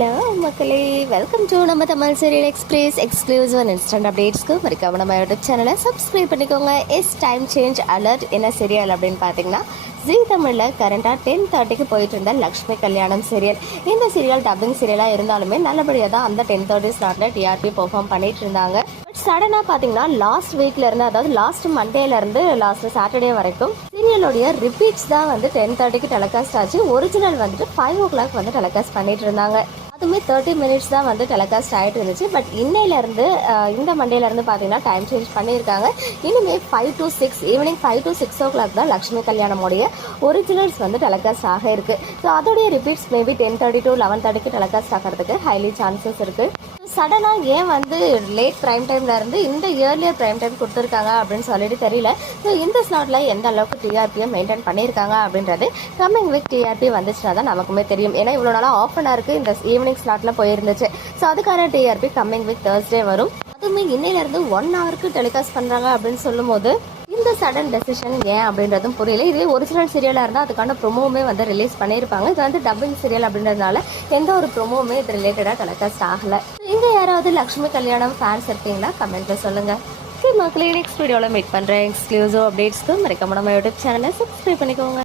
Hello மக்களே welcome to நம்ம Tamil serial express exclusive and instant அப்டேட்ஸ்க்கு மறக்காம நம்ம யூடியூப் சேனலை சப்ஸ்கிரைப் பண்ணிக்கோங்க. எஸ் டைம் சேஞ்ச் அலர்ட் என்ன சீரியல் அப்படின்னு பார்த்தீங்கன்னா ஜி தமிழில் கரண்டாக டென் தேர்ட்டிக்கு போயிட்டு இருந்த லக்ஷ்மி கல்யாணம் சீரியல் இந்த சீரியல் டப்பிங் சீரியலாக இருந்தாலுமே நல்லபடியாக தான் அந்த டென் தேர்ட்டி ஸ்லாட்டில் டிஆர்பி பெர்ஃபார்ம் பண்ணிட்டு இருந்தாங்க. பட் சடனாக பார்த்தீங்கன்னா லாஸ்ட் வீக்லேருந்து அதாவது லாஸ்ட் மண்டேலேருந்து லாஸ்ட் சாட்டர்டே வரைக்கும் சீரியலோடைய ரிப்பீட்ஸ் தான் வந்து டென் தேர்ட்டிக்கு டெலிகாஸ்ட் ஆச்சு. ஒரிஜினல் வந்துட்டு ஃபைவ் ஓ கிளாக் வந்து டெலிகாஸ்ட் பண்ணிட்டு இருந்தாங்க. அதுவுமே தேர்ட்டி மினிட்ஸ் தான் வந்து டெலிகாஸ்ட் ஆகிட்டு இருந்துச்சு. பட் இன்னையிலேருந்து இந்த மண்டேலேருந்து பார்த்தீங்கன்னா டைம் சேஞ்ச் பண்ணியிருக்காங்க. இனிமேல் five to six evening five to six o'clock தான் லக்ஷ்மி கல்யாணமுடைய ஒரிஜினல்ஸ் வந்து டெலிகாஸ்ட் ஆக இருக்குது ஸோ அதோடைய repeats maybe ten thirty to eleven தேர்ட்டிக்கு டெலிகாஸ்ட் ஆகிறதுக்கு ஹைலி சான்சஸ் இருக்குது சடனாக ஏன் வந்து லேட் ப்ரைம் டைம்ல இருந்து இந்த இயர்லியர் ப்ரைம் டைம் கொடுத்துருக்காங்க அப்படின்னு சொல்லிட்டு தெரியல. ஸோ இந்த ஸ்லாட்டில் எந்த அளவுக்கு டிஆர்பியை மெயின்டைன் பண்ணியிருக்காங்க அப்படின்றது கம்மிங் வீக் டிஆர்பி வந்துச்சுன்னா தான் நமக்குமே தெரியும். ஏன்னா இவ்வளோ நாளாக ஆஃப் அன் இந்த ஈவினிங் ஸ்லாட்டில் போயிருந்துச்சு. ஸோ அதுக்கான டிஆர்பி கம்மிங் வீக் தேர்ஸ்டே வரும். அதுவுமே இன்னையிலேருந்து ஒன் ஹவருக்கு டெலிகாஸ்ட் பண்ணுறாங்க அப்படின்னு சொல்லும்போது இந்த சடன் டெசிஷன் ஏன் அப்படின்றதும் புரியல. இதுவே ஒரிஜினல் சீரியலாக இருந்தால் அதுக்கான ப்ரொமோவுமே வந்து ரிலீஸ் பண்ணியிருப்பாங்க இது வந்து டப்பிங் சீரியல் அப்படின்றதுனால எந்த ஒரு ப்ரொமோவுமே இது ரிலேட்டடாக டெலிகாஸ்ட் ஆகலை. இங்கே யாராவது லக்ஷ்மி கல்யாணம் ஃபேன்ஸ் இருக்கீங்களா? கமெண்ட்ல சொல்லுங்கள் சரி மக்களே நெக்ஸ்ட் வீடியோவில் மீட் பண்ணுறேன் எக்ஸ்க்ளூசிவ் அப்டேட்ஸ்க்கு மறக்காம நம்ம யூடியூப் சேனலை சப்ஸ்கிரைப் பண்ணிக்கோங்க.